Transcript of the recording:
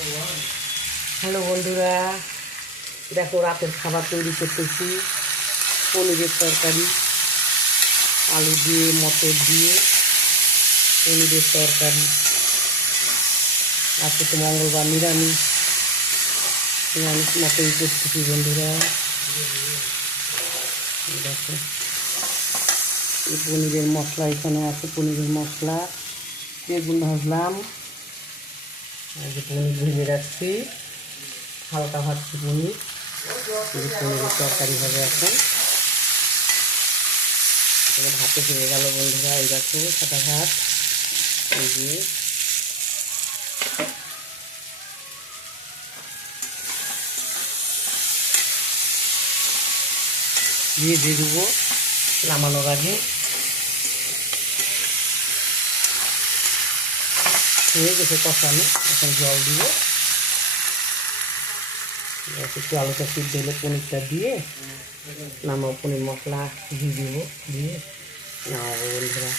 Hello বন্ধুরা, দেখো রাতের খাবার তৈরি করতেছি। পনিরের তরকারি, আলু দিয়ে মটর দিয়ে পনিরের তরকারি। আজকে তো মঙ্গলবার, নিরামিষ মতোই করতেছি বন্ধুরা। দেখো এই পনিরের মশলা এখানে আছে, পনিরের মশলা বেগুন ভাজলাম, যে পনির ভেজে রাখছি, হালকা ভাজছি পনিরের তরকারি হবে এখন। ভাতে হয়ে গেল বন্ধুরা, এই দেখো সাদা ভাত, এই দিয়ে দিয়ে দেবো নামানোর আগে। হয়ে গেছে কষানো, এখন জল দিব। একটু আলুটা সিদ্ধ হলে পনিরটা দিয়ে নামাবো, পনির মশলা দিয়ে দেবো, দিয়ে নামাবো বন্ধুরা।